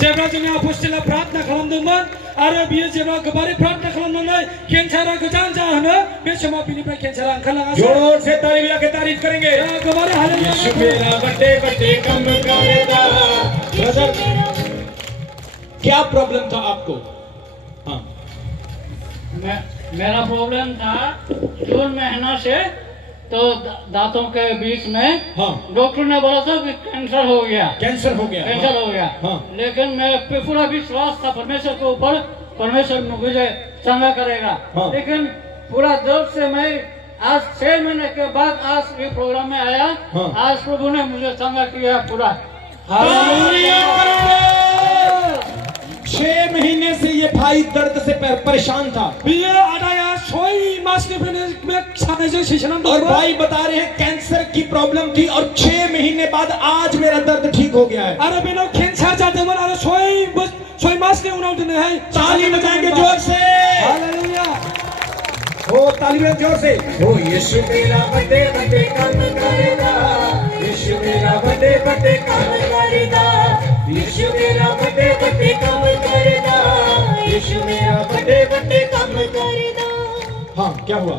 जेब्ला जोंनि आपुस्टिला प्रार्थना खालामदोंमोन आरो बियो जेब्ला गोबारै प्रार्थना खालामनानै केन्सारा गोजान जाहोनो बे समाव बिनिफ्राय केन्सारा ओंखारलाङासै। जोर से तालियां के तारीफ करेंगे। गोबारै हालेलुया। यीशु मेरा बड़े बड़े काम करेगा। ब्रदर, क्या प्रॉब्लम था आपको? हाँ, मेरा प्रॉब्लम था जून महीना से तो दांतों के बीच में हाँ। डॉक्टर ने बोला था कि कैंसर हो गया। कैंसर हो गया। कैंसर हो गया। हाँ। लेकिन मैं पे पूरा विश्वास था परमेश्वर के ऊपर, परमेश्वर मुझे चंगा करेगा। हाँ। लेकिन पूरा दर्द से मैं आज 6 महीने के बाद आज ये प्रोग्राम में आया। हाँ। आज प्रभु ने मुझे चंगा किया पूरा। हालेलुया करेंगे। 6 महीने से ये भाई दर्द से परेशान था बियो आदाया 6 मासनिफ्रायनो बे सानायजों सैसोनानै और दंमोन। भाई बता रहे हैं कैंसर की प्रॉब्लम थी और 6 महीने बाद आज मेरा दर्द ठीक हो गया है। आरो बेनाव केन्सार जादोंमोन आरो 6 मासनि उनाव दिनैहाय ताली बजाएंगे जोर से। हालेलुया। ओ ताली बजाएं जोर से। ओ यीशु मेरा बड़े बड़े काम करेगा। यीशु मेरा बड़े बड़े काम करेगा। यीशु मेरा बड़े बड़े काम करेगा। यीशु मेरा बड़े बड़े काम करेगा। हाँ, क्या हुआ?